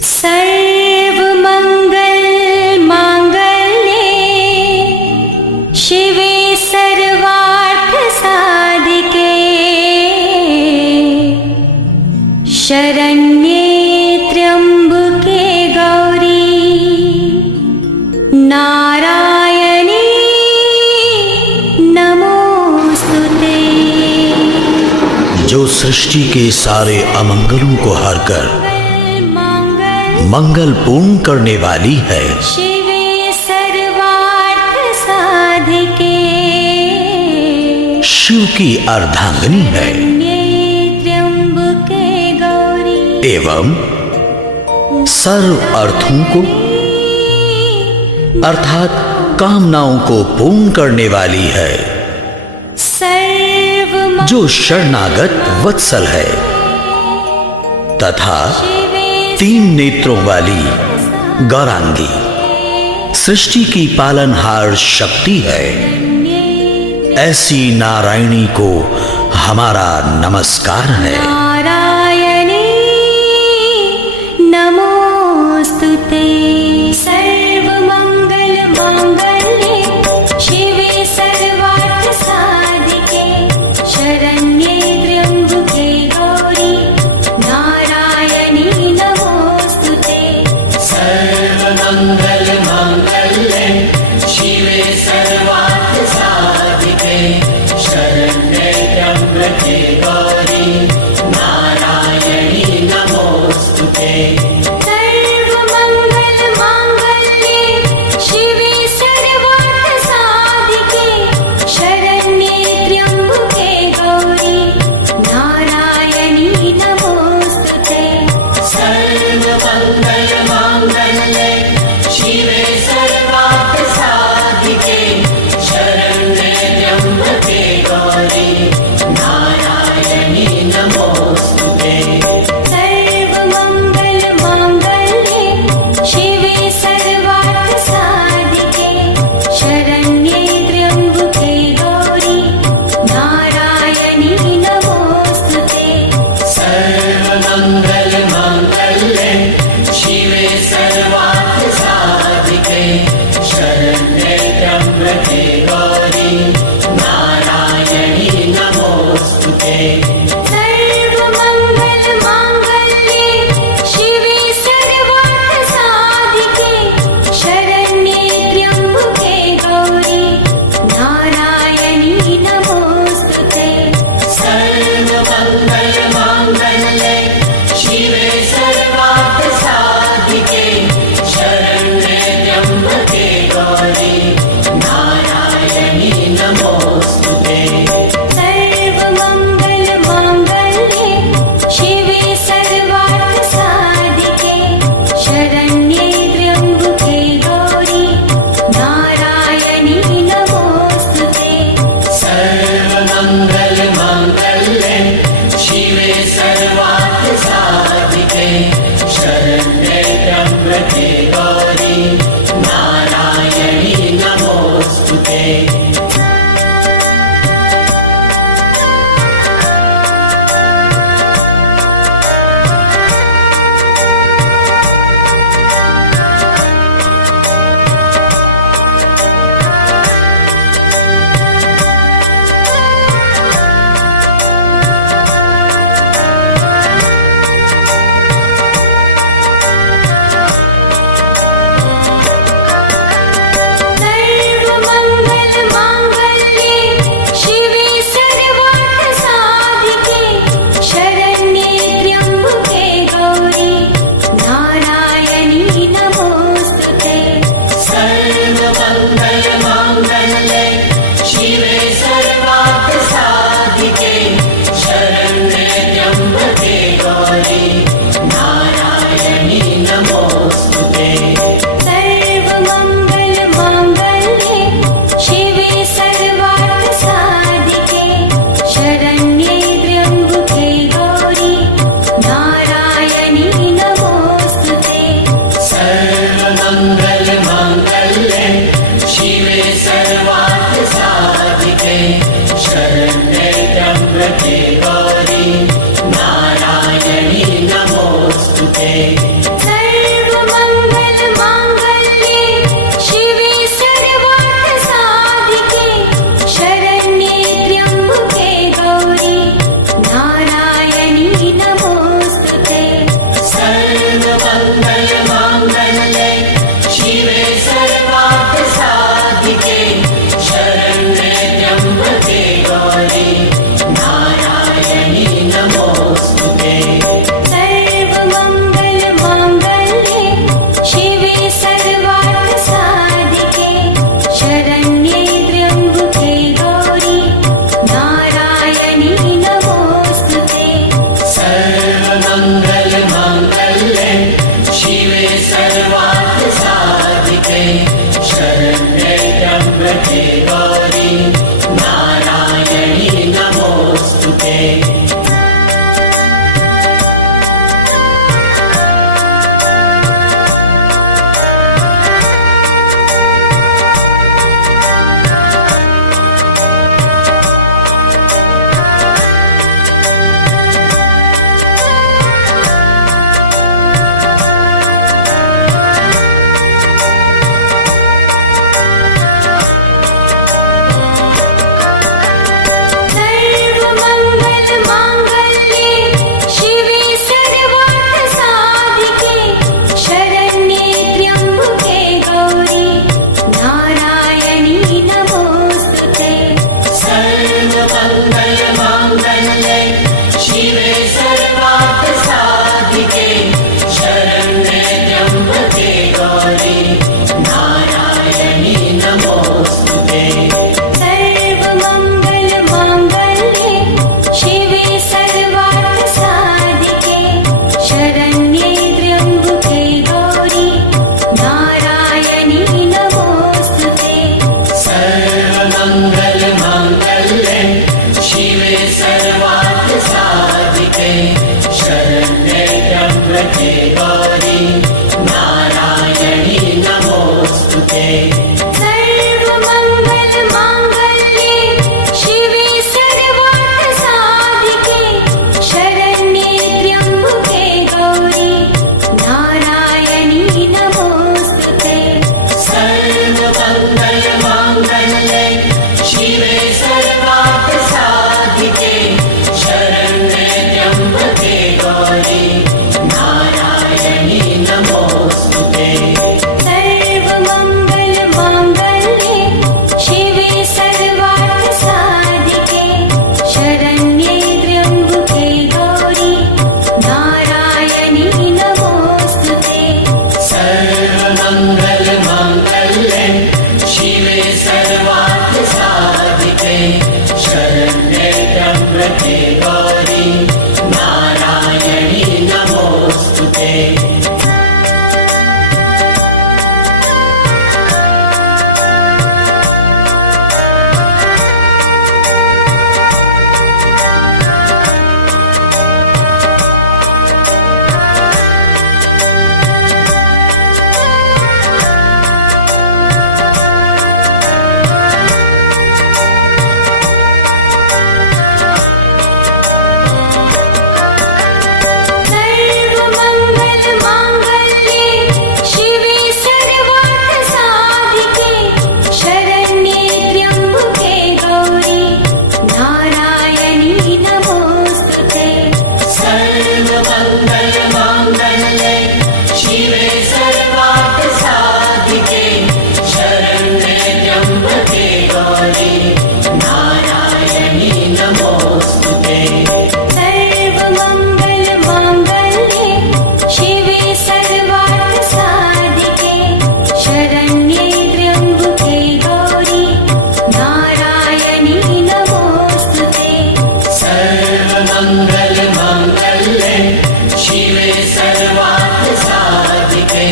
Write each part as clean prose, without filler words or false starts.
सर्वमंगल मांगल्ये शिवे सर्वार्थ साधिके शरण्ये त्र्यंबके गौरी नारायणी नमोस्तुते। जो सृष्टि के सारे अमंगलों को हरकर मंगल पूर्ण करने वाली है, शिवे सर्वार्थ साधिके शिव की अर्धांगिनी है त्र्यंबके गौरी एवं सर्व अर्थों को अर्थात कामनाओं को पूर्ण करने वाली है, जो शरणागत वत्सल है तथा 3 नेत्रों वाली गौरांगी सृष्टि की पालनहार शक्ति है। ऐसी नारायणी को हमारा नमस्कार है। नारायणी नमोस्तुते। सर्वमंगल मांगल्ये शिवे सर्वार्थ साधिके शरण्ये त्र्यंबके गौरी नारायणी नमोस्तुते। सर्वमंगल मांगल्ये शिवे सर्वार्थ साधिके शरण्ये त्र्यंबके गौरी नारायणी नमोस्तुते। सर्वमंगल मांगल्ये शिवे सर्वार्थ साधिके शरण्ये त्र्यंबके गौरी नारायणी नमोस्तुते। सर्वमंगल मांगल्ये शिवे सर्वार्थ साधिके शरण्ये त्र्यंबके गौरी नारायणी नमोस्तुते। सर्वमंगल मांगल्ये शिवे सर्वार्थ साधिके शरण्ये त्र्यंबके गौरी नारायणी नमोस्तुते। सर्वमंगल मांगल्ये शिवे सर्वार्थ साधिके शरण्ये त्र्यंबके गौरी नारायणी नमोस्तुते। सर्वमंगल मांगल्ये शिवे सर्वार्थ साधिके शरण्ये त्र्यंबके गौरी नारायणी नमोस्तुते। सर्वमंगल मांगल्ये शिवे सर्वार्थ साधिके शरण्ये त्र्यंबके गौरी नारायणी नमोस्तुते। सर्वमंगल मांगल्ये शिवे सर्वार्थ साधिके शरण्ये त्र्यंबके गौरी नारायणी नमोस्तुते। सर्वमंगल मांगल्ये शिवे सर्वार्थ साधिके शरण्ये त्र्यंबके गौरी नारायणी नमोस्तुते। सर्वमंगल मांगल्ये शिवे सर्वार्थ साधिके शरण्ये त्र्यंबके गौरी नारायणी नमोस्तुते। सर्वमंगल मांगल्ये शिवे सर्वार्थ साधिके शरण्ये त्र्यंबके गौरी नारायणी नमोस्तुते। सर्वमंगल मांगल्ये शिवे सर्वार्थ साधिके शरण्ये त्र्यंबके गौरी नारायणी नमोस्तुते। सर्वमंगल मांगल्ये शिवे सर्वार्थ साधिके शरण्ये त्र्यंबके गौरी नारायणी नमोस्तुते। सर्वमंगल गौरी नारायणी नमोस्तुते। सर्वमंगल मांगल्ये शिवे सर्वार्थसाधिके शरण्ये त्र्यंबके गौरी नारायणी नमोस्तुते। सर्वमंगल मांगल्ये शिवे सर्वार्थसाधिके शरण्ये त्र्यंबके गौरी नारायणी नमोस्तुते। सर्वमंगल मांगल्ये शिवे सर्वार्थसाधिके शरण्ये त्र्यंबके गौरी नारायणी नमोस्तुते। सर्वमंगल मांगल्ये शिवे सर्वार्थसाधिके शरण्ये त्र्यंबके गौरी नारायणी नमोस्तुते। सर्वमंगल मांगल्ये शिवे सर्वार्थसाधिके शरण्ये त्र्यंबके गौरी नारायणी नमोस्तुते। सर्वमंगल मांगल्ये शिवे सर्वार्थसाधिके शरण्ये त्र्यंबके गौरी नारायणी नमोस्तुते। सर्वमंगल मांगल्ये शिवे सर्वार्थसाधिके शरण्ये त्र्यंबके गौरी नारायणी नमोस्तुते। सर्वमंगल मांगल्ये शिवे सर्वार्थसाधिके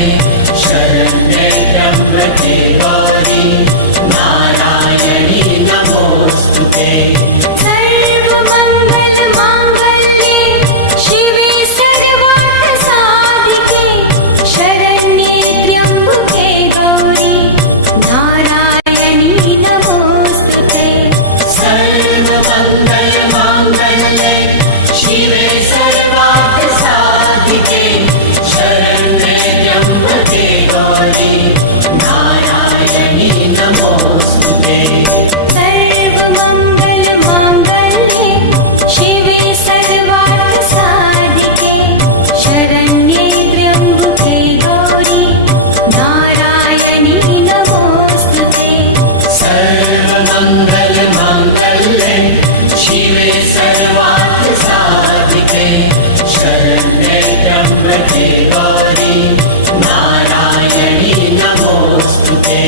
शरण्ये त्र्यंबके गौरी नारायणी नमोस्तुते। सर्वमंगल मांगल्ये शिवे सर्वार्थसाधिके शरण्ये त्र्यंबके गौरी नारायणी नमोस्तुते। सर्वमंगल मांगल्ये शिवे सर्वार्थसाधिके शरण्ये त्र्यंबके गौरी नारायणी नमोस्तुते। सर्वमंगल मांगल्ये शिवे सर्वार्थसाधिके शरण्ये त्र्यंबके गौरी नारायणी नमोस्तुते। सर्वमंगल मांगल्ये शिवे सर्वार्थसाधिके शरण्ये त्र्यंबके गौरी नारायणी नमोस्तुते।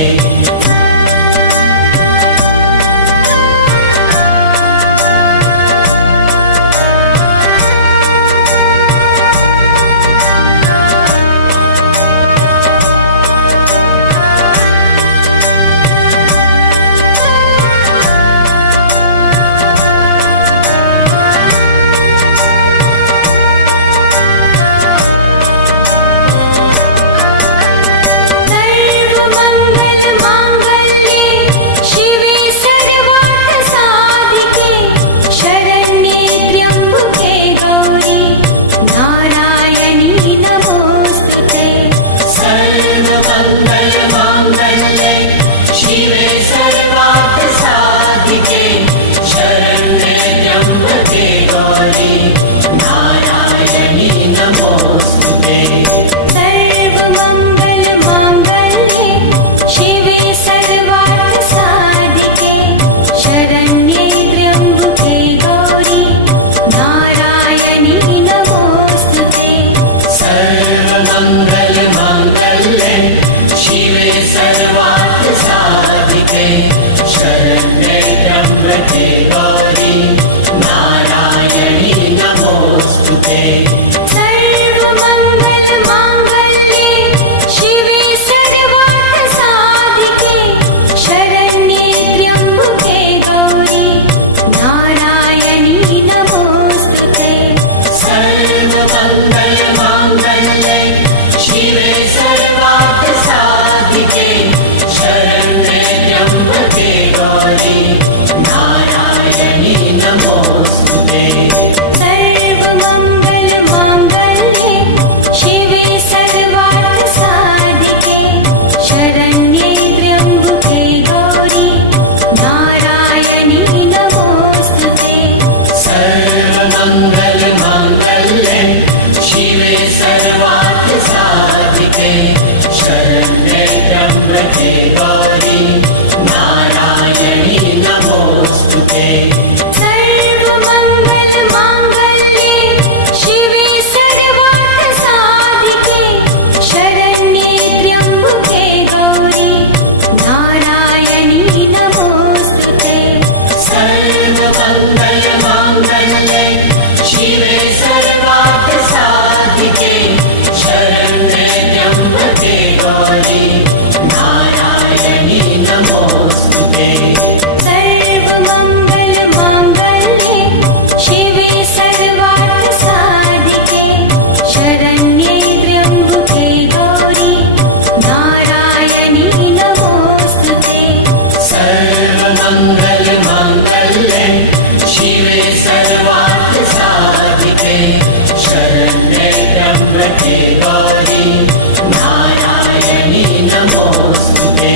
गौरी नारायणी नमोस्तुते।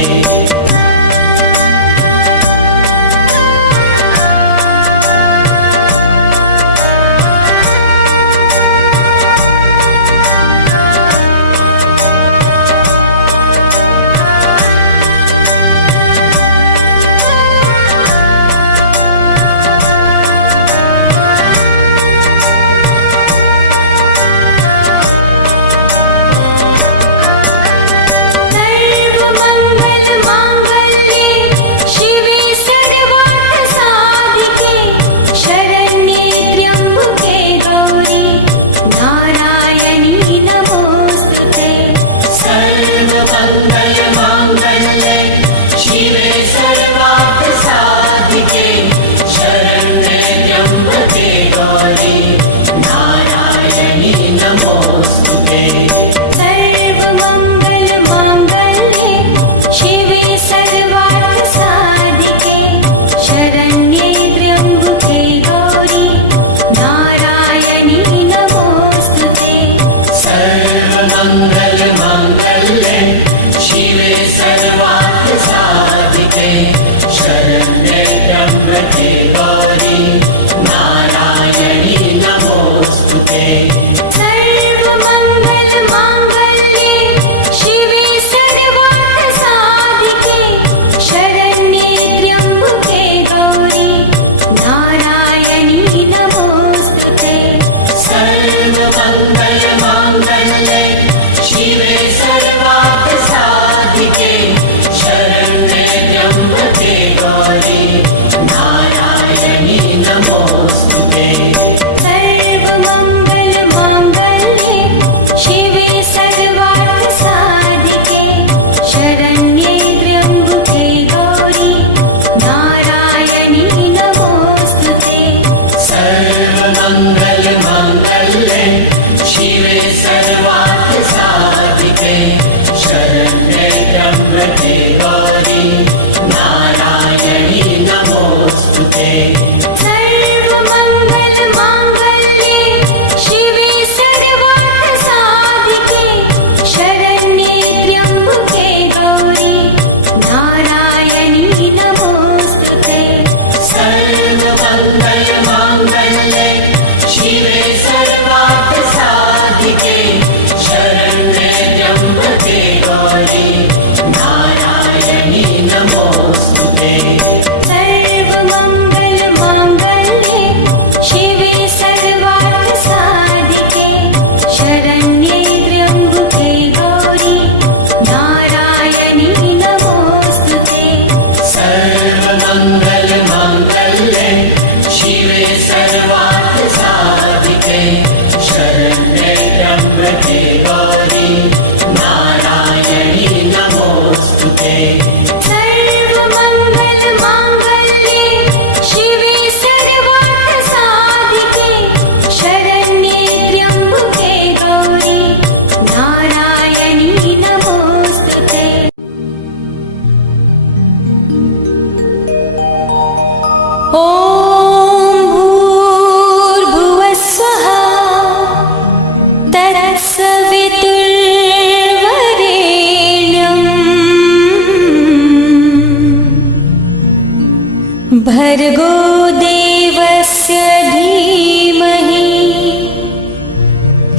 भर्गो देवस्य धीमहि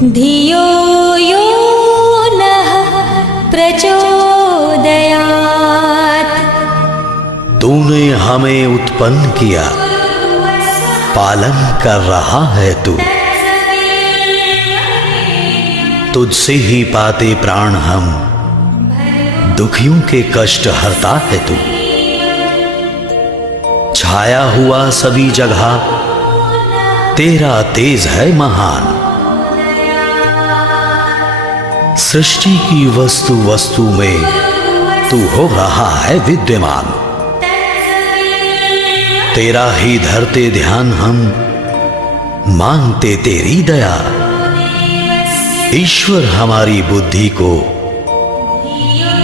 धियो यो नः प्रचोदयात्। तूने हमें उत्पन्न किया, पालन कर रहा है तू। तुझसे ही पाते प्राण हम, दुखियों के कष्ट हरता है तू। छाया हुआ सभी जगह तेरा तेज है महान। सृष्टि की वस्तु वस्तु में तू हो रहा है विद्यमान। तेरा ही धरते ध्यान हम, मांगते तेरी दया। ईश्वर हमारी बुद्धि को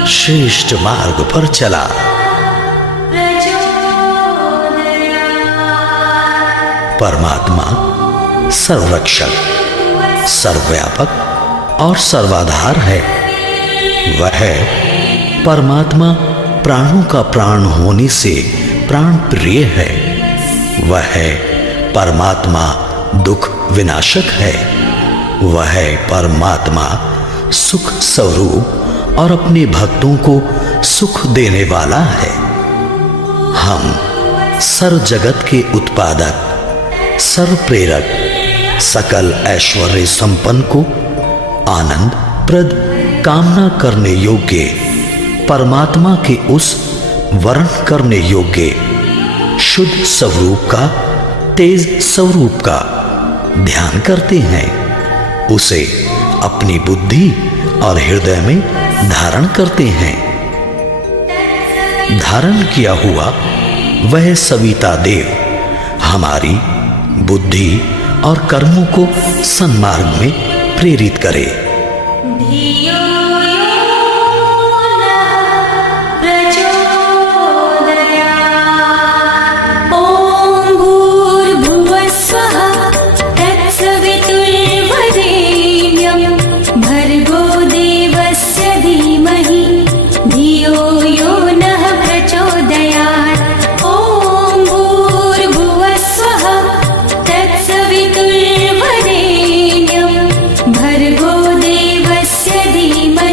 श्रेष्ठ मार्ग पर चला। परमात्मा सर्वरक्षक, सर्वव्यापक, और सर्वाधार है। वह परमात्मा प्राणों का प्राण होने से प्राण प्रिय है। वह परमात्मा दुख विनाशक है। वह परमात्मा सुख स्वरूप और अपने भक्तों को सुख देने वाला है। हम सर्व जगत के उत्पादक, सर्व प्रेरक, सकल ऐश्वर्य संपन्न को आनंद प्रद कामना करने योग्य परमात्मा के उस वर्ण करने योग्य शुद्ध स्वरूप का, तेज स्वरूप का ध्यान करते हैं। उसे अपनी बुद्धि और हृदय में धारण करते हैं। धारण किया हुआ वह सविता देव हमारी बुद्धि और कर्मों को सन्मार्ग में प्रेरित करे। धियो यो नः प्रचोदयात्। ॐ भूर्भुवः स्वः तत्सवितुर्वरेण्यं भर्गो देवस्य धीमहि धियो यो नः प्रचोदयात्। ॐ भूर्भुवः स्वः तत्सवितुर्वरेण्यं भर्गो देवस्य धीमहि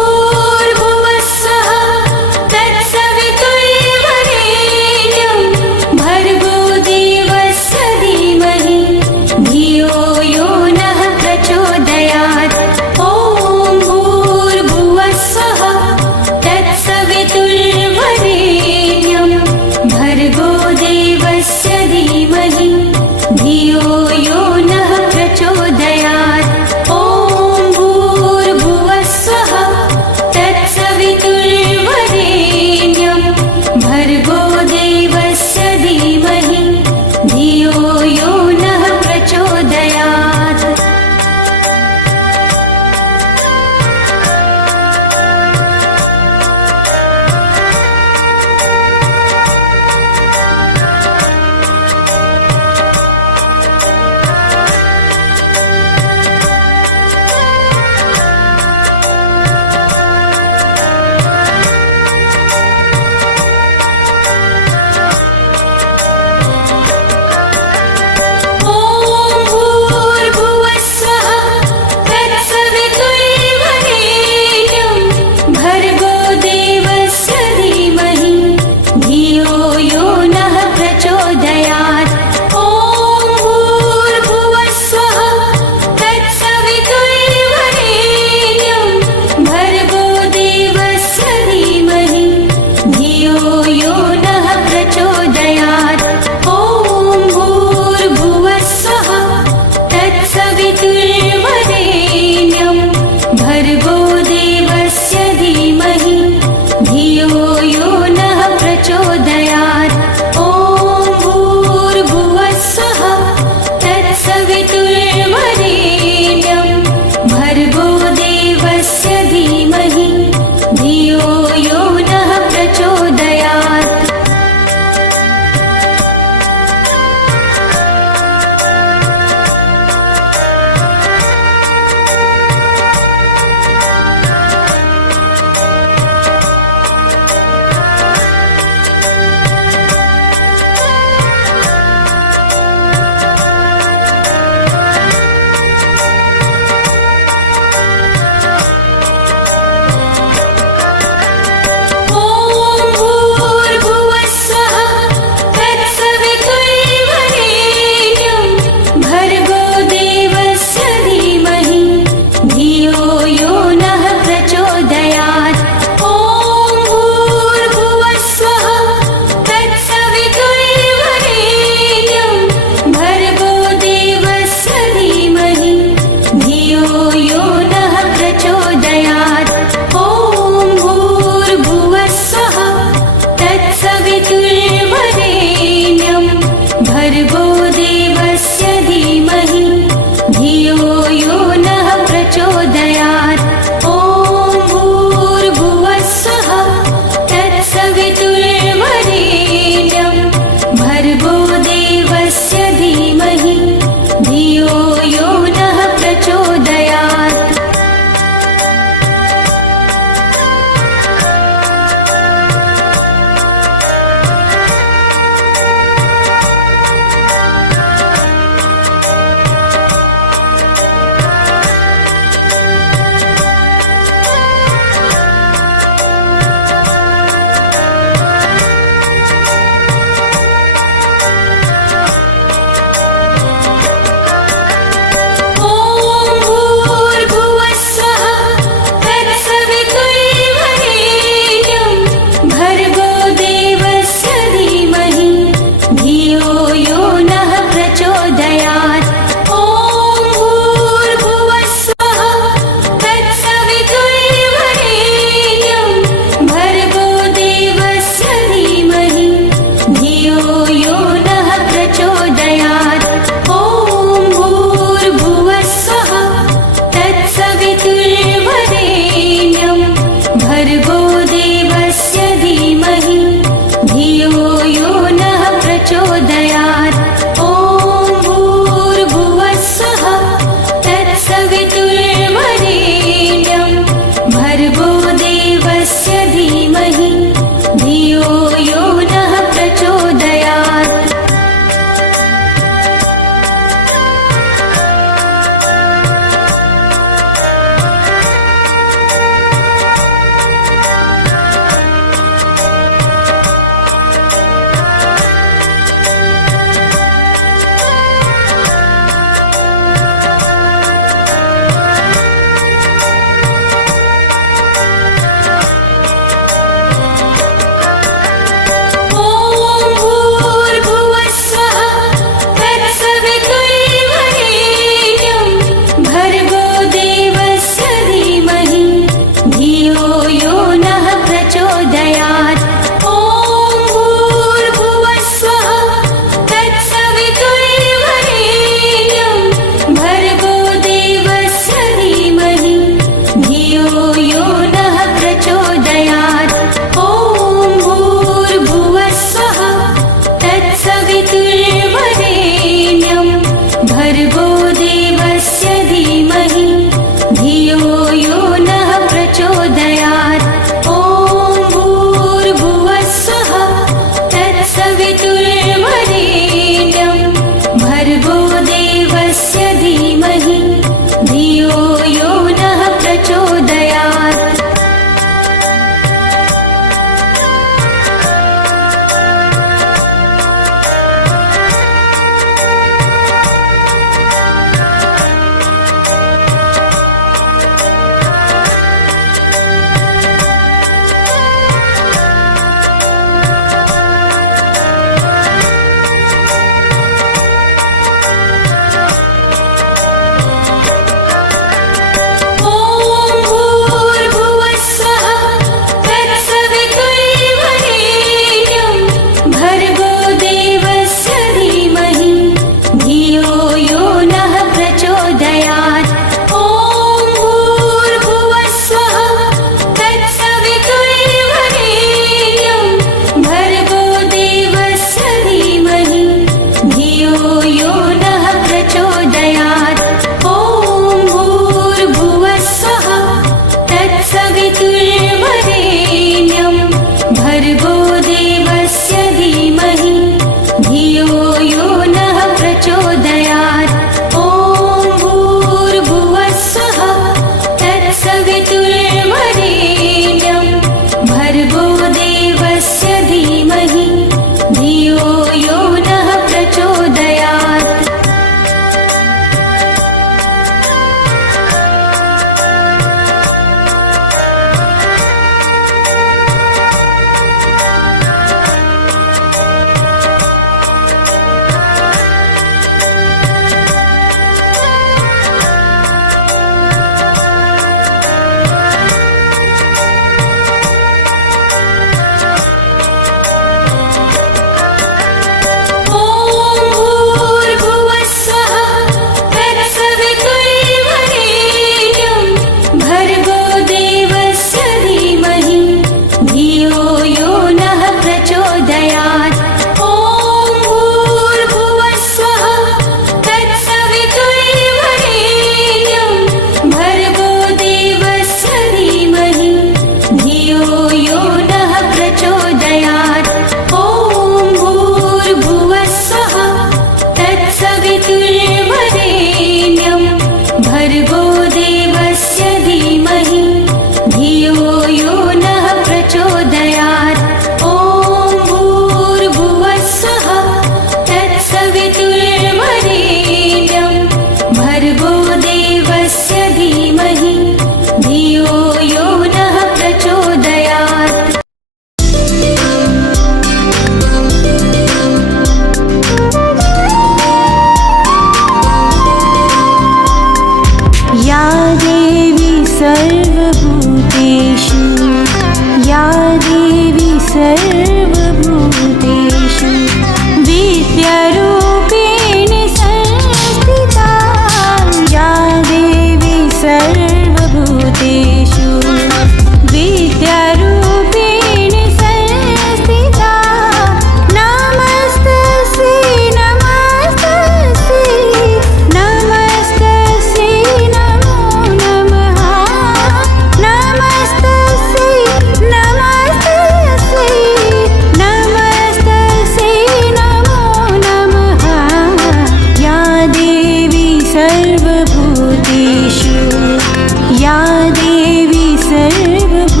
या देवी सर्वभूतेषु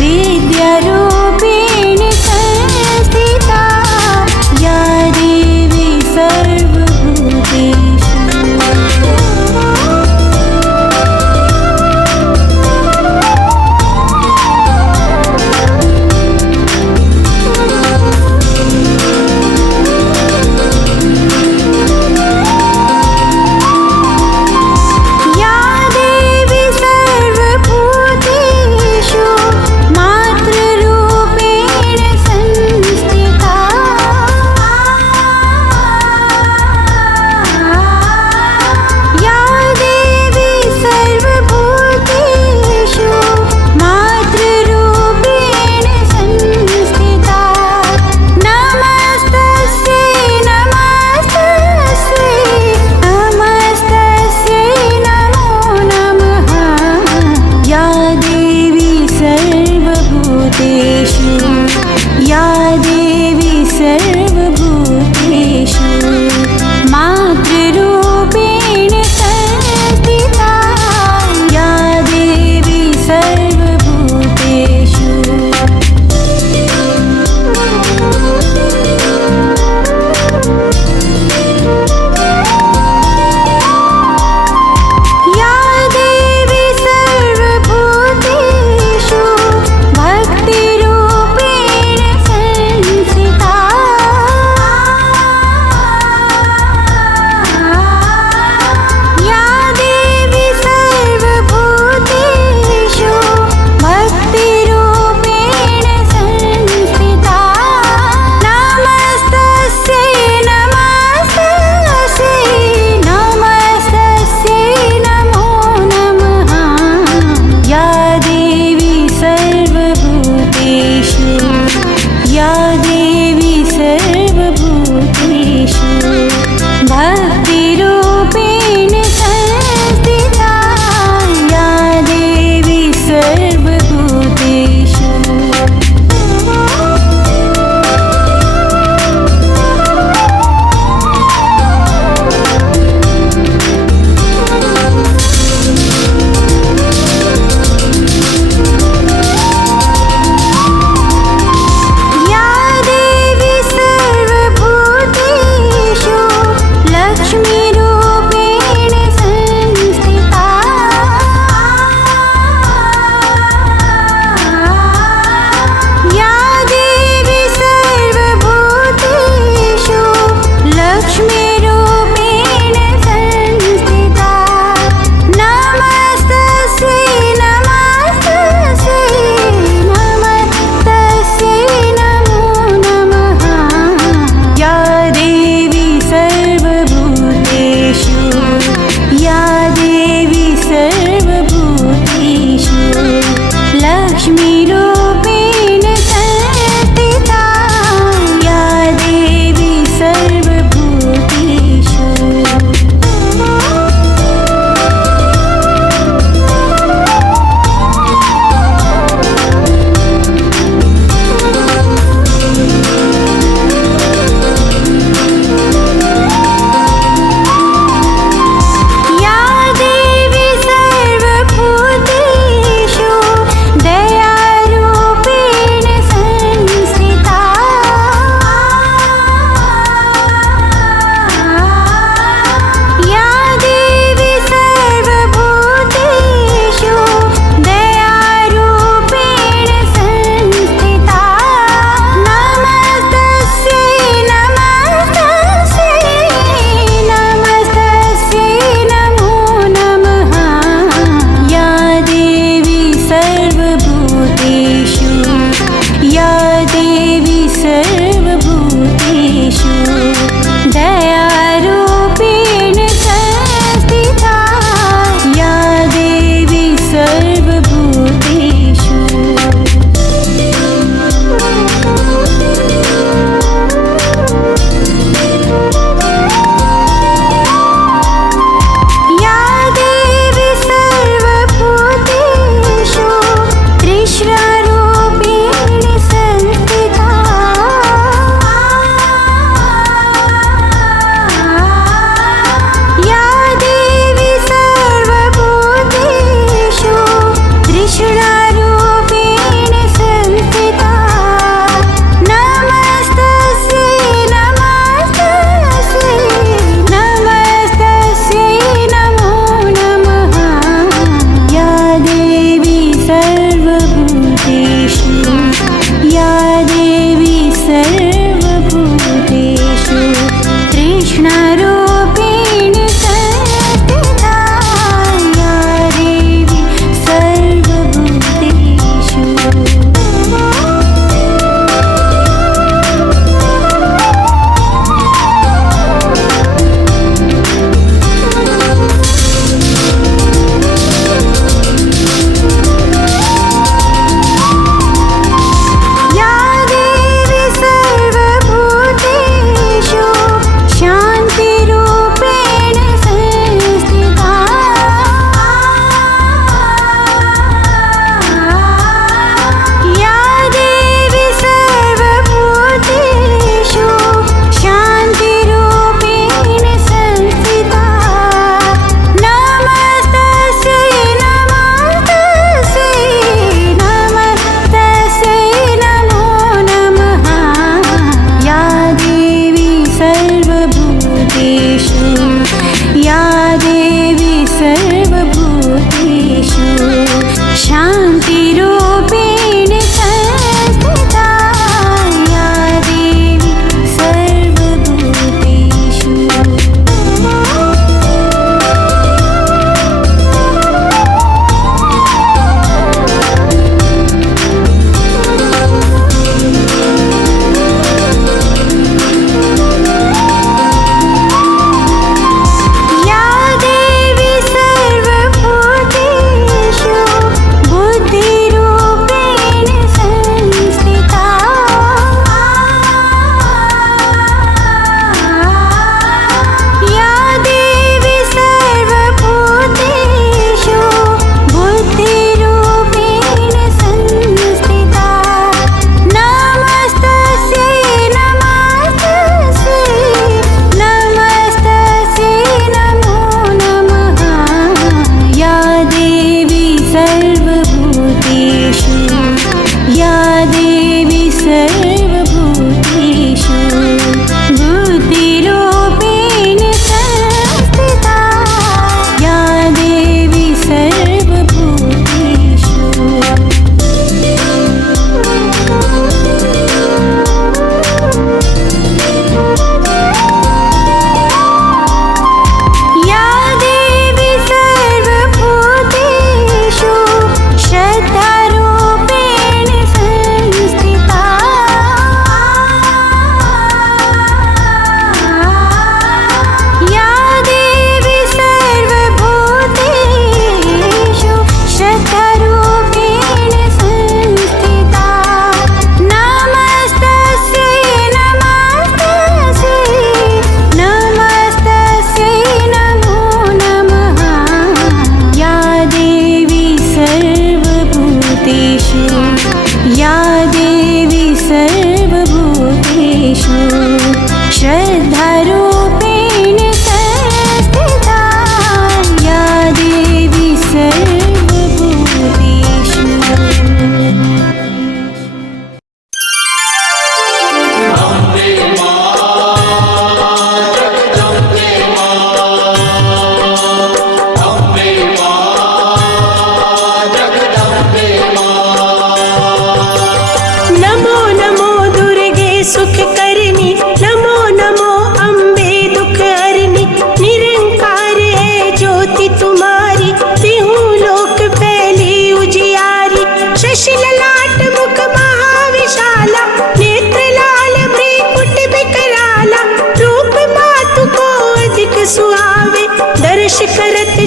विद्यारूपेण संस्थिता या देवी सर्वभूतेषु। या देवी सर्वभूतेषु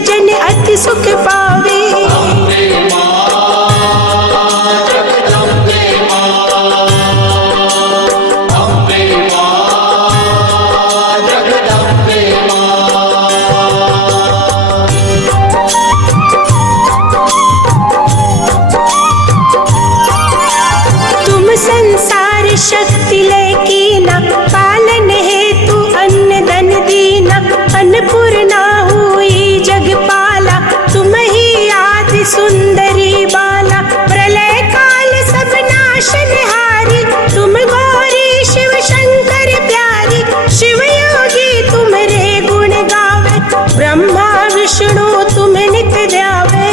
जन अति सुख पावे। संसार शक्ति लय कीना, पालन हेतु अन्न धन दीना। अन्नपूर्णा हुई जगपाला, तुम ही आदि सुंदरी बाला। प्रलय काल सब नाशनहारी, तुम गौरी शिव शंकर प्यारी। शिव योगी तुम्हारे गुण गावे, ब्रह्मा विष्णु तुम नित ध्यावे।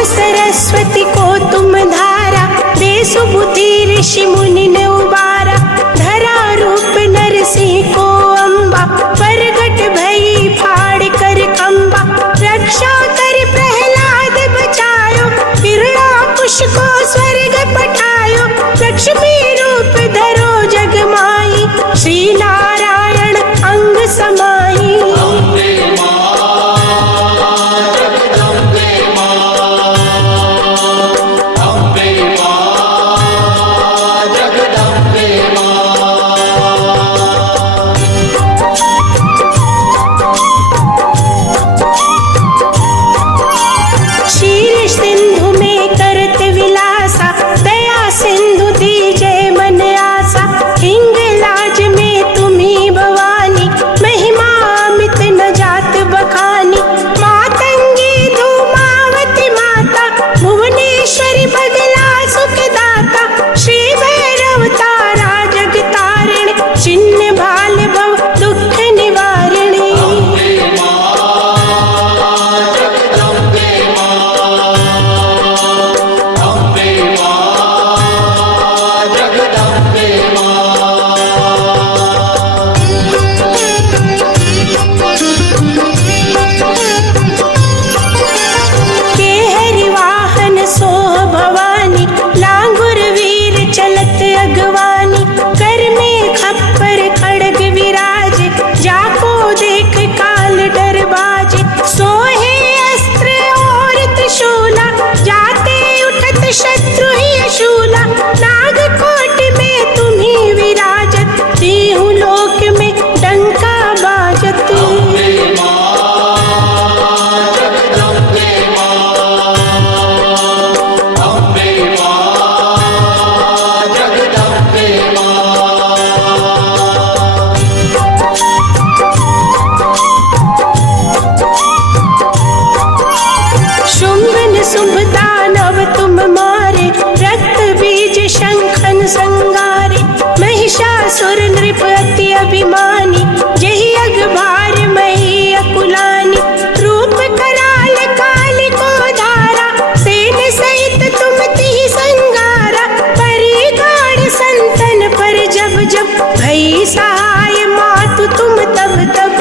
सरस्वती को तुम धारा, दे सुबुद्धि ऋषि मुनि ने उबारा। धरा रूप नरसिंह को अम्बा, प्रगट भई फाड़ कर खंबा। रक्षा कर प्रहलाद बचायो, हिरण्यकुश को स्वर्ग पठायो। लक्ष्मी रूप धरो जग माई, श्री नारायण अंग समाई। शत्रु ही शूला, नागकोट में तुम्ही विराजत। तीहू लोक में डंका बाजत। शुंभ शुंभ दानव तुम मारे, रक्त बीज शंखन संगारे। महिषासुर नृप अति अभिमानी, जहि अगभार मही अकुलानी। रूप कराल काल को धारा, सेन सहित तुम तिहि संगारा। परिगाण संतन पर जब जब, भई सहाय मातु तुम तब तब।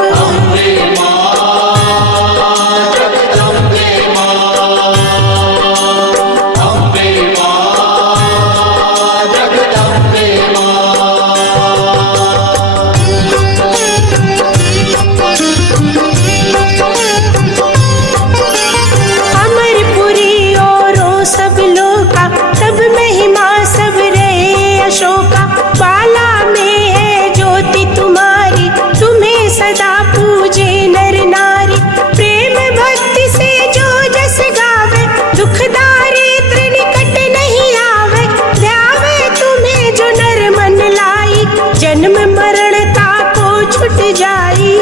अशोका बाला में है ज्योति तुम्हारी, तुम्हें सदा पूजे नर नारी। प्रेम भक्ति से जो जस गावे, दुख दारिद्र निकट नहीं आवे। ध्यावे तुम्हें जो नर मन लाई, जन्म मरण ताको छुट जाई।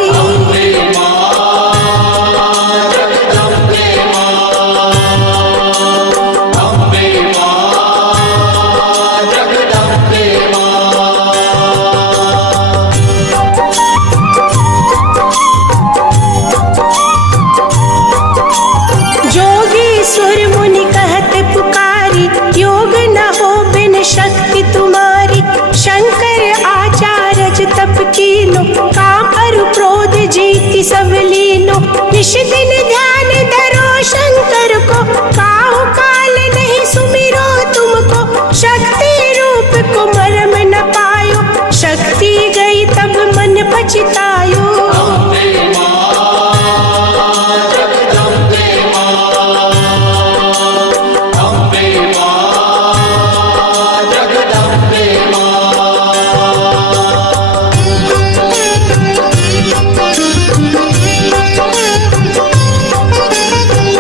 सुर मुनि कहत पुकारी, योग न हो बिन शक्ति तुम्हारी। शंकर आचार्य तप कीनो, कीर्ति सब लीनो, निश दिन ध्यान धरो शंकर को, काहू काल नहीं सुमिरो तुमको, शक्ति रूप को मरम न पायो, शक्ति गई तब मन पछतायो।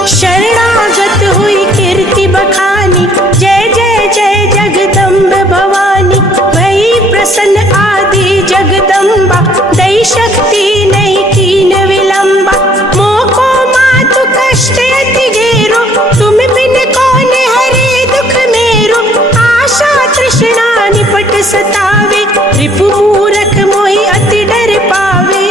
शरणागत हुई कीर्ति बखानी, जय जय जय जगदम्ब भवानी, भई प्रसन्न आदि जगदम्बा, दई शक्ति नहीं कीन विलंबा, मोको मातु कष्ट अति घेरो, तुम बिन कौन हरे दुख मेरो, आशा तृष्णा निपट सतावे, रिपु मूरख मोहि अति डर पावे।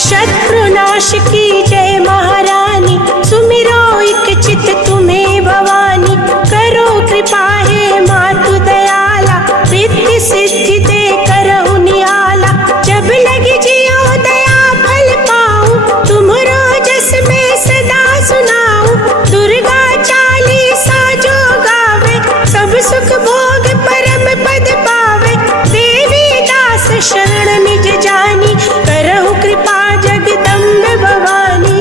शत्रुनाश की जय महारानी, सुमिरो एक चित तुम्हें भवानी, करो कृपा हे मातु दयाला, रिद्धि सिद्धि दे करहु निहाला, जब लगी जियो दया फल पाऊं, तुमरो जस में सदा सुनाऊं, दुर्गा चालीसा जो गावे, सब सुख भोग परम पद पावे, देवी दास शरण निज जानी, करहु कृपा जगदम्ब भवानी।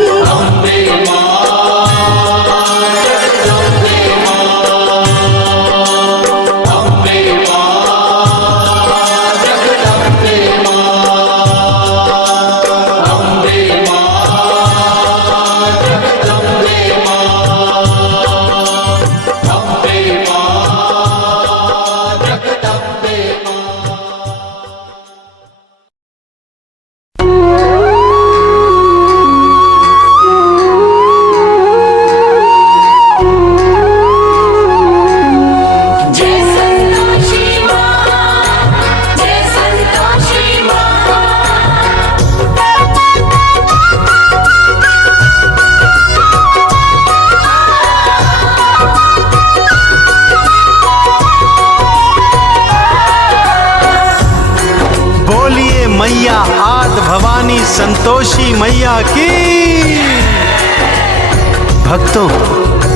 मैया आद भवानी संतोषी मैया की। भक्तों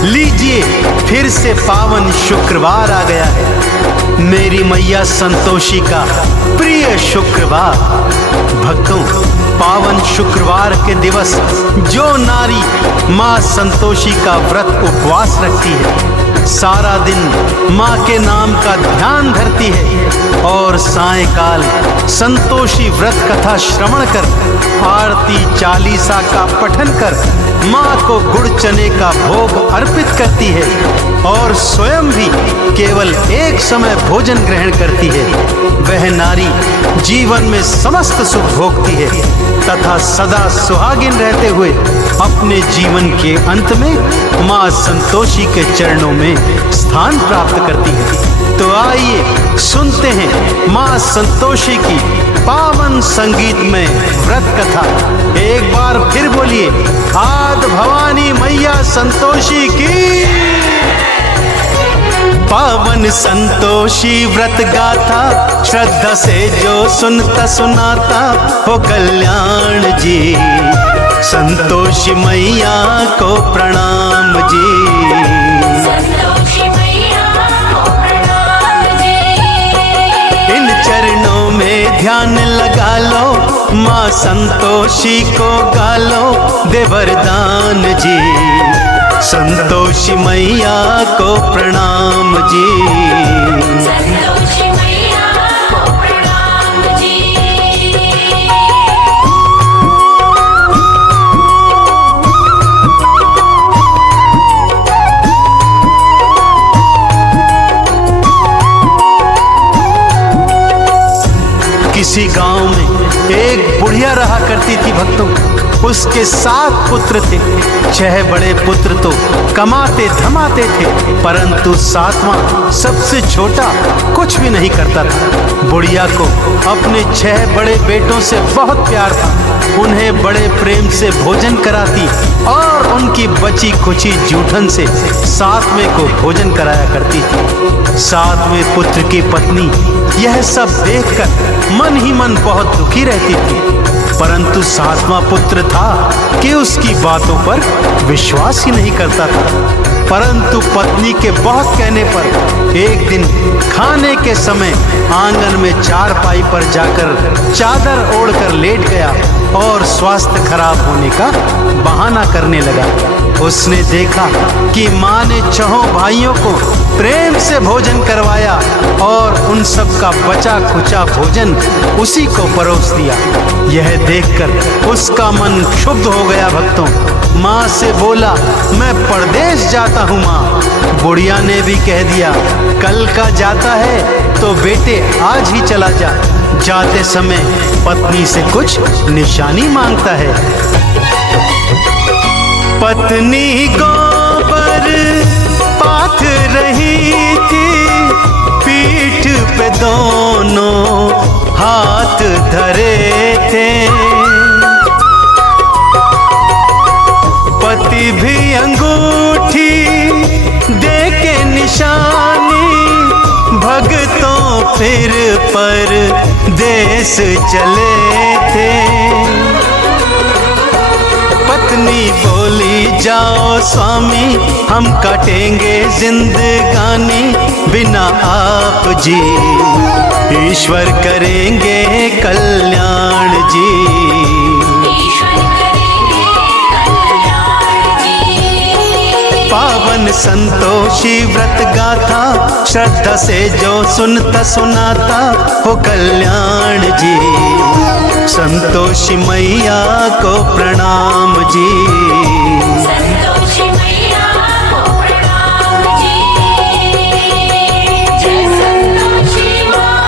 लीजिए, फिर से पावन शुक्रवार आ गया है, मेरी मैया संतोषी का प्रिय शुक्रवार। भक्तों पावन शुक्रवार के दिवस जो नारी माँ संतोषी का व्रत उपवास रखती है, सारा दिन माँ के नाम का ध्यान धरती है और सायंकाल संतोषी व्रत कथा श्रवण कर, आरती चालीसा का पठन कर माँ को गुड़ चने का भोग अर्पित करती है और स्वयं भी केवल एक समय भोजन ग्रहण करती है। वह नारी जीवन में समस्त सुख भोगती है तथा सदा सुहागिन रहते हुए अपने जीवन के अंत में माँ संतोषी के चरणों में स्थान प्राप्त करती है। तो आइए सुनते हैं माँ संतोषी की पावन संगीत में व्रत कथा। एक बार फिर बोलिए, आद भवानी मैया संतोषी की। पावन संतोषी व्रत गाथा, श्रद्धा से जो सुनता सुनाता हो कल्याण जी। संतोषी मैया को प्रणाम जी। संतोषी मैया को प्रणाम जी। इन चरणों में ध्यान लगा लो, माँ संतोषी को गालो दे वरदान जी। संतोषी मैया को प्रणाम जी। संतोषी मैया को प्रणाम जी। किसी गांव में एक बुढ़िया रहा करती थी भक्तों। उसके 7 पुत्र थे। 6 बड़े पुत्र तो कमाते धमाते थे, परंतु 7वां सबसे छोटा कुछ भी नहीं करता था। बुढ़िया को अपने 6 बड़े बेटों से बहुत प्यार था। उन्हें बड़े प्रेम से भोजन कराती और उनकी बची खुची जूठन से 7वें को भोजन कराया करती थी। 7वें पुत्र की पत्नी यह सब देखकर मन ही मन बहुत दुखी रहती थी, परंतु 7वां पुत्र था कि उसकी बातों पर विश्वास ही नहीं करता था। परंतु पत्नी के बहुत कहने पर एक दिन खाने के समय आंगन में चारपाई पर जाकर चादर ओढ़कर लेट गया और स्वास्थ्य खराब होने का बहाना करने लगा। उसने देखा कि माँ ने 6 भाइयों को प्रेम से भोजन करवाया और उन सब का बचा खुचा भोजन उसी को परोस दिया। यह देखकर उसका मन क्षुब्ध हो गया। भक्तों, माँ से बोला, मैं परदेश जाता हूँ माँ। बुढ़िया ने भी कह दिया, कल का जाता है तो बेटे आज ही चला जा। जाते समय पत्नी से कुछ निशानी मांगता है। पत्नी गोबर पाथ रही थी, पीठ पे दोनों हाथ धरे थे। पति भी अंगूठी दे के निशानी, भक्तों फिर पर देश चले थे। पत्नी बोली, जाओ स्वामी हम काटेंगे जिंदगानी, बिना आप जी ईश्वर करेंगे कल्याण जी। ईश्वर करेंगे कल्याण जी। पावन संतोषी व्रत गाथा, श्रद्धा से जो सुनता सुनाता हो कल्याण जी। संतोषी मैया को प्रणाम जी। संतोषी मैया को प्रणाम जी। जय संतोषी माँ,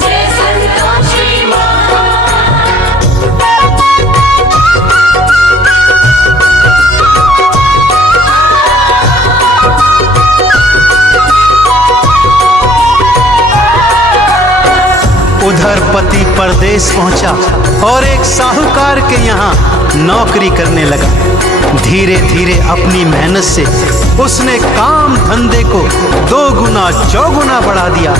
जय संतोषी माँ। उधर पति परदेश पहुंचा और एक साहूकार के यहाँ नौकरी करने लगा। धीरे धीरे अपनी मेहनत से उसने काम धंधे को 2 गुना 4 गुना बढ़ा दिया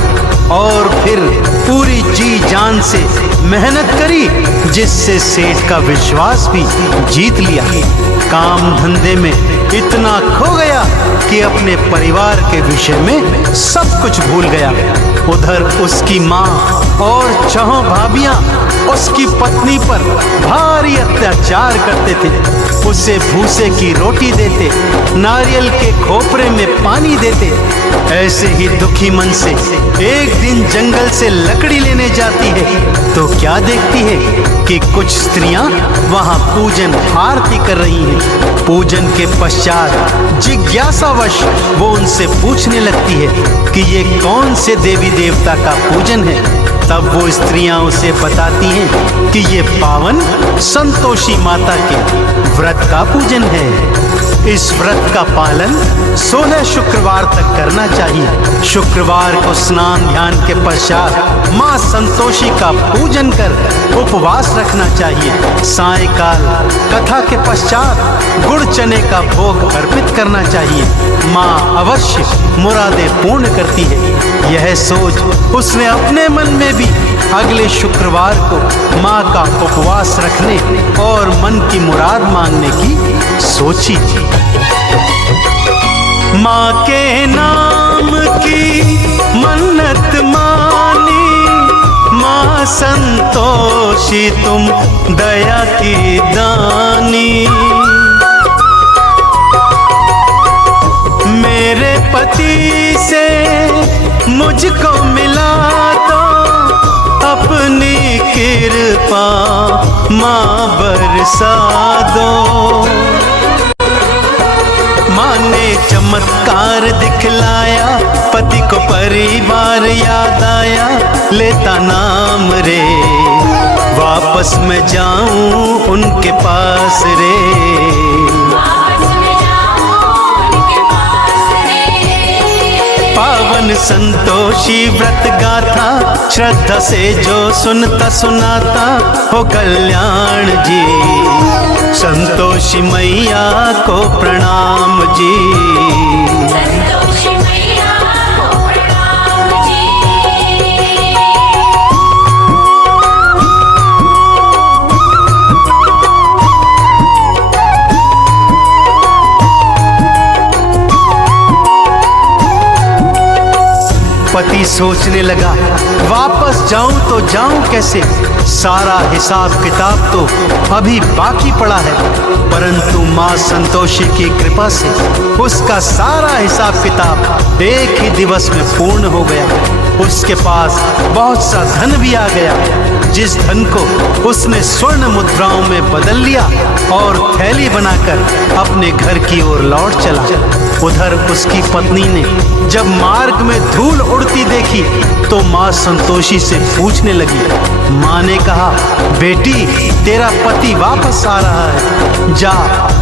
और फिर पूरी जी जान से मेहनत करी, जिससे सेठ का विश्वास भी जीत लिया। काम धंधे में इतना खो गया कि अपने परिवार के विषय में सब कुछ भूल गया। उधर उसकी माँ और 4 भाभियां उसकी पत्नी पर भारी अत्याचार करते थे। उसे भूसे की रोटी देते, नारियल के खोपरे में पानी देते। ऐसे ही दुखी मन से एक दिन जंगल से लकड़ी लेने जाती है तो क्या देखती है कि कुछ स्त्रियां वहां पूजन आरती कर रही हैं। पूजन के पश्चात जिज्ञासावश वो उनसे पूछने लगती है कि ये कौन से देवी देवता का पूजन है। तब वो स्त्रियां उसे बताती हैं कि ये पावन संतोषी माता के व्रत का पूजन है। इस व्रत का पालन 16 शुक्रवार तक करना चाहिए। शुक्रवार को स्नान ध्यान के पश्चात माँ संतोषी का पूजन कर उपवास रखना चाहिए। सायंकाल कथा के पश्चात गुड़ चने का भोग अर्पित करना चाहिए। माँ अवश्य मुरादें पूर्ण करती है। यह सोच उसने अपने मन में भी अगले शुक्रवार को माँ का उपवास रखने और मन की मुराद मांगने की सोची। माँ के नाम की मन्नत मानी, माँ संतोषी तुम दया की दानी। मेरे पति से मुझको मिला तो अपनी कृपा माँ बरसा दो। माँ ने चमत्कार दिखलाया, पति को परिवार याद आया। लेता नाम रे, वापस मैं जाऊं उनके पास रे। वापस मैं जाऊं उनके पास रे। पावन पावन संतोषी व्रत गाथा, श्रद्धा से जो सुनता सुनाता हो कल्याण जी। संतोषी मैया को प्रणाम जी। संतोषी मैया को प्रणाम जी। पति सोचने लगा वापस जाऊं तो जाऊं कैसे, सारा हिसाब किताब तो अभी बाकी पड़ा है। परंतु मां संतोषी की कृपा से उसका सारा हिसाब किताब एक ही दिवस में पूर्ण हो गया। उसके पास बहुत सा धन भी आ गया, जिस धन को उसने स्वर्ण मुद्राओं में बदल लिया और थैली बनाकर अपने घर की ओर लौट चला। उधर उसकी पत्नी ने जब मार्ग में धूल उड़ती देखी तो मां संतोषी से पूछने लगी। मां ने कहा, बेटी तेरा पति वापस आ रहा है, जा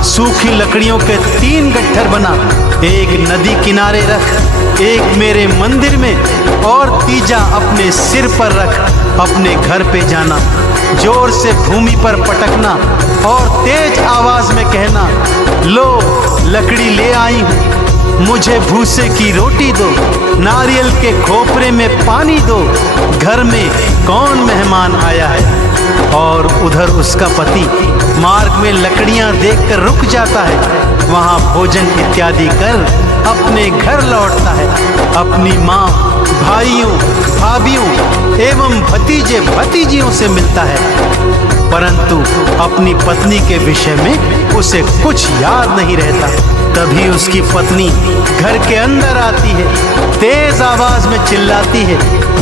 सूखी लकड़ियों के 3 गट्ठर बना, एक नदी किनारे रख, एक मेरे मंदिर में और तीजा अपने सिर पर रख। अपने घर पे जाना, जोर से भूमि पर पटकना और तेज आवाज में कहना, लो लकड़ी ले आई हूँ, मुझे भूसे की रोटी दो, नारियल के खोपरे में पानी दो, घर में कौन मेहमान आया है। और उधर उसका पति मार्ग में लकड़ियां देखकर रुक जाता है, वहां भोजन इत्यादि कर अपने घर लौटता है। अपनी माँ, भाइयों, भाभियों एवं भतीजे भतीजियों से मिलता है, परंतु अपनी पत्नी के विषय में उसे कुछ याद नहीं रहता। तभी उसकी पत्नी घर के अंदर आती है, तेज आवाज में चिल्लाती है,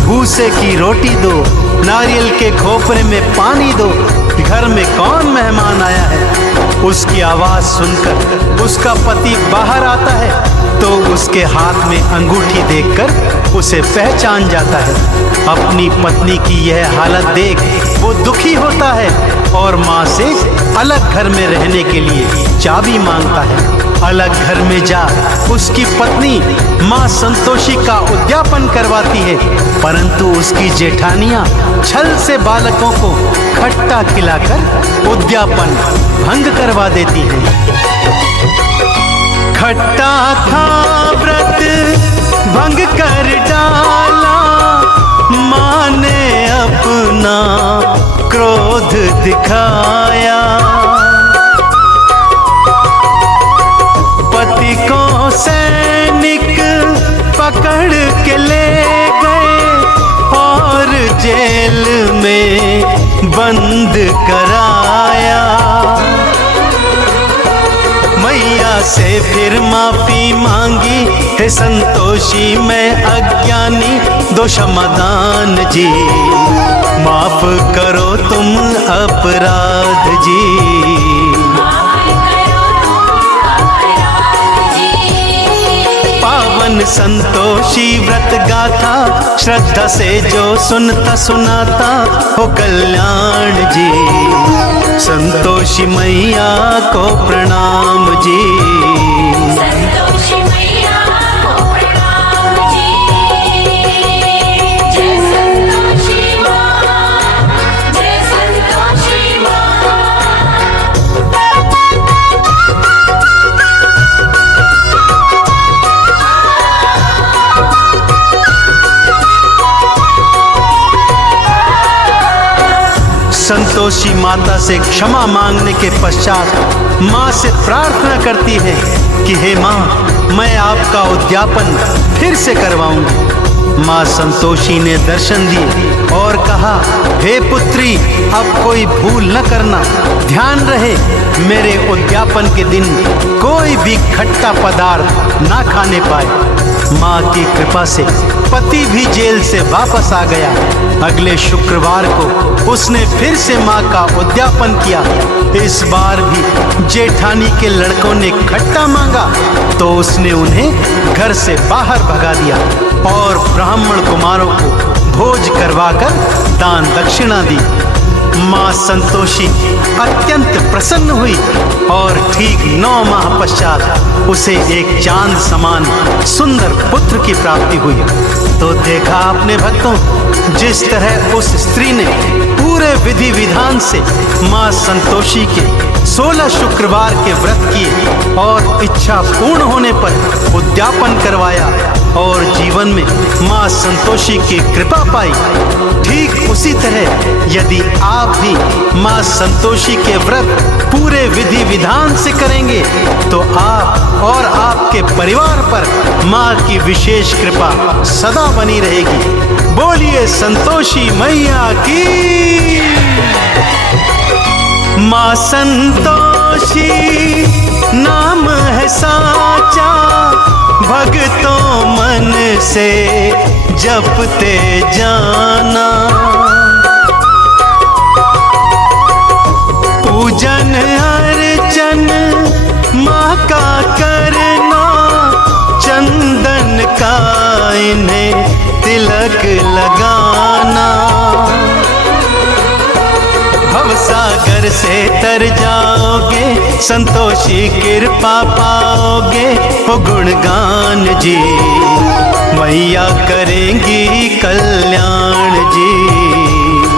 भूसे की रोटी दो, नारियल के खोपरे में पानी दो, घर में कौन मेहमान आया है। उसकी आवाज सुनकर उसका पति बाहर आता है तो उसके हाथ में अंगूठी देखकर उसे पहचान जाता है। अपनी पत्नी की यह हालत देख वो दुखी होता है और माँ से अलग घर में रहने के लिए चाबी मांगता है। अलग घर में जा उसकी पत्नी माँ संतोषी का उद्यापन करवाती है, परंतु उसकी जेठानियाँ छल से बालकों को खट्टा खिलाकर उद्यापन भंग करवा देती हैं। खट्टा था व्रत भंग कर डाला, माँ ने अपना क्रोध दिखाया। पति को सैनिक पकड़ के ले गए और जेल में बंद कराया। मैया से फिर माफी मांगी, हे संतोषी मैं अज्ञानी दो क्षमादान जी, माफ करो तुम अपराध जी। पावन संतोषी व्रत गाथा, श्रद्धा से जो सुनता सुनाता हो कल्याण जी। संतोषी मैया को प्रणाम जी। संतोषी मैया को प्रणाम जी। जय संतोषी माँ, जय संतोषी माँ। संतोषी माता से क्षमा मांगने के पश्चात माँ से प्रार्थना करती है कि हे माँ, मैं आपका उद्यापन फिर से करवाऊंगी। माँ संतोषी ने दर्शन दिए और कहा, हे पुत्री, अब कोई भूल न करना, ध्यान रहे मेरे उद्यापन के दिन कोई भी खट्टा पदार्थ ना खाने पाए। माँ की कृपा से पति भी जेल से वापस आ गया। अगले शुक्रवार को उसने फिर से माँ का उद्यापन किया। इस बार भी जेठानी के लड़कों ने खट्टा मांगा तो उसने उन्हें घर से बाहर भगा दिया और ब्राह्मण कुमारों को भोज करवाकर दान दक्षिणा दी। माँ संतोषी अत्यंत प्रसन्न हुई और ठीक 9 माह पश्चात उसे एक चांद समान सुंदर पुत्र की प्राप्ति हुई। तो देखा आपने भक्तों, जिस तरह उस स्त्री ने पूरे विधि विधान से माँ संतोषी के 16 शुक्रवार के व्रत किए और इच्छा पूर्ण होने पर उद्यापन करवाया और जीवन में माँ संतोषी की कृपा पाई, ठीक उसी तरह यदि आप भी माँ संतोषी के व्रत पूरे विधि विधान से करेंगे तो आप और आपके परिवार पर माँ की विशेष कृपा सदा बनी रहेगी। बोलिए संतोषी मैया की। माँ संतोषी नाम है साचा, भक्तों मन से जपते जाना। पूजन अर्चन माँ का करना, चंदन का इन्हें तिलक लगाना। भवसागर से तर जाओगे, संतोषी कृपा पाओगे। हो गुणगान जी, मैया करेंगी कल्याण जी।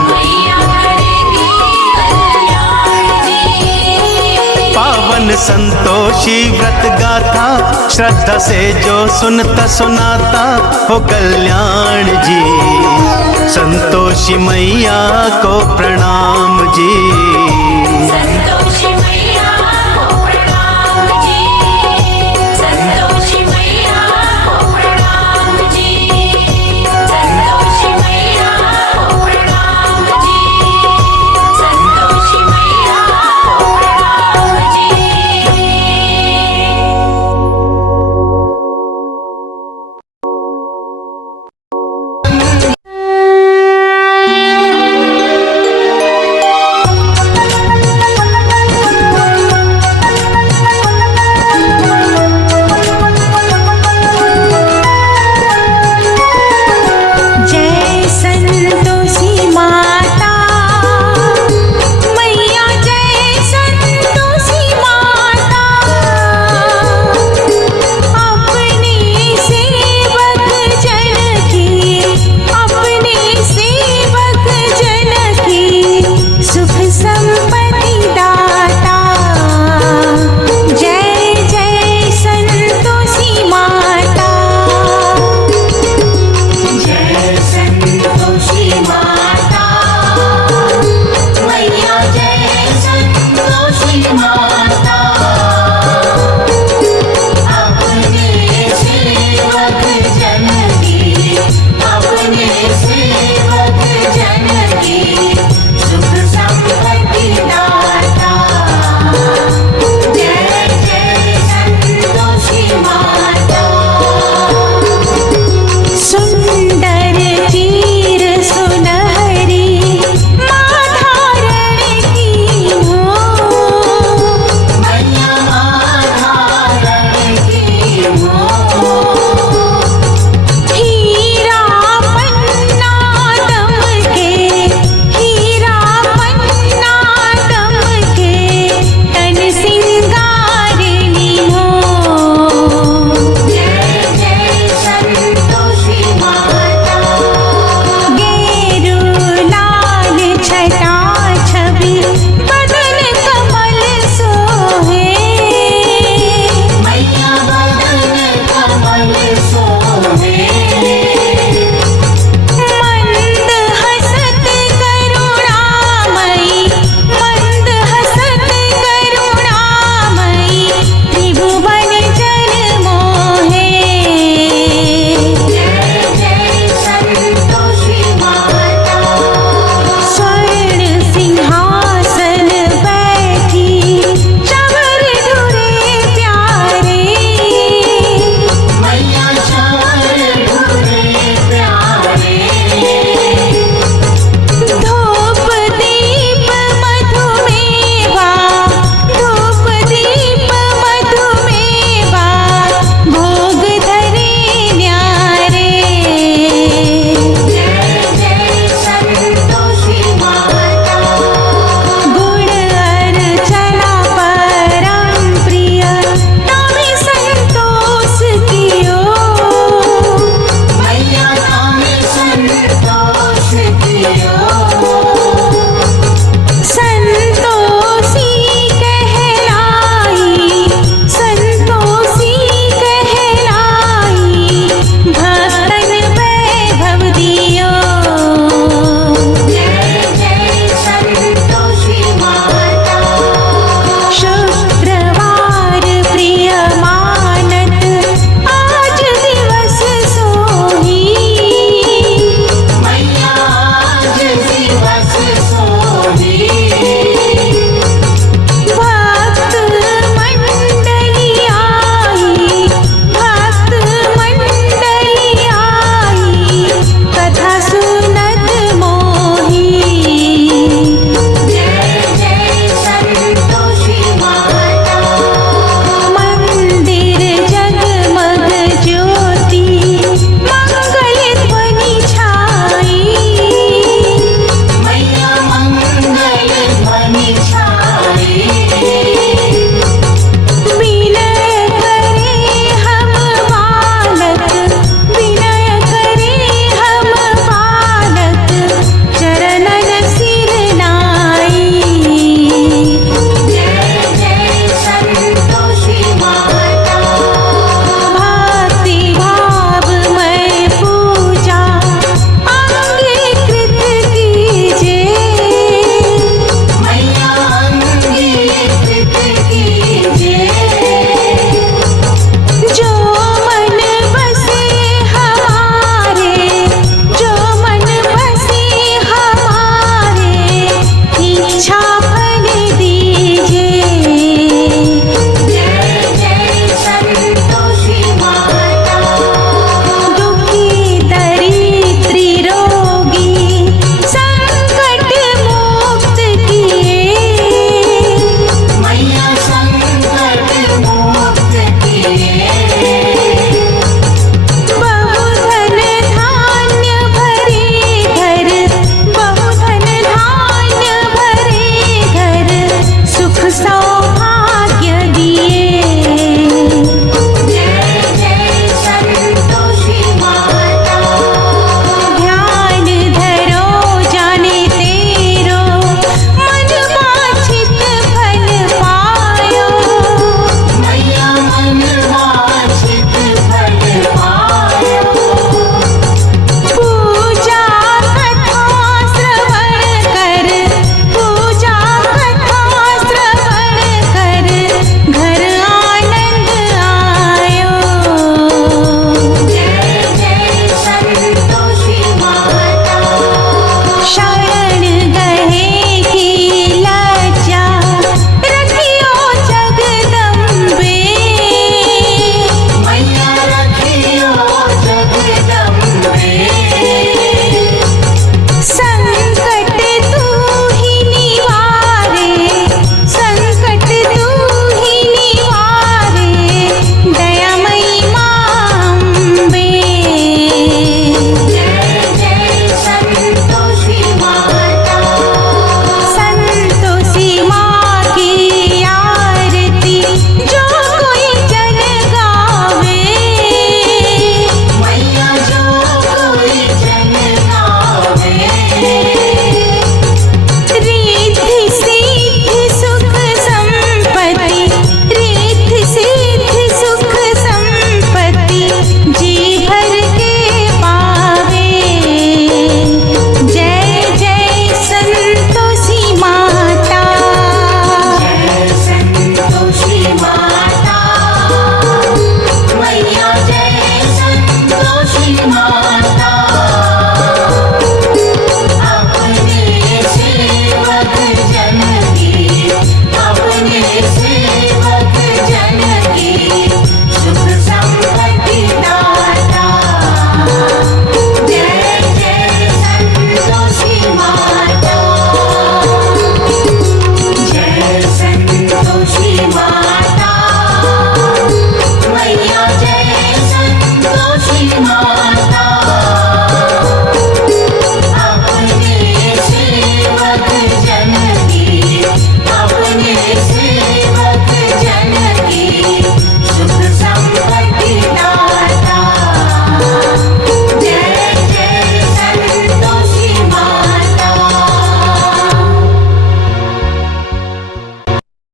मैया करेगी कल्याण जी। पावन संतोषी व्रत गाथा, श्रद्धा से जो सुनता सुनाता हो कल्याण जी। संतोषी मैया को प्रणाम जी।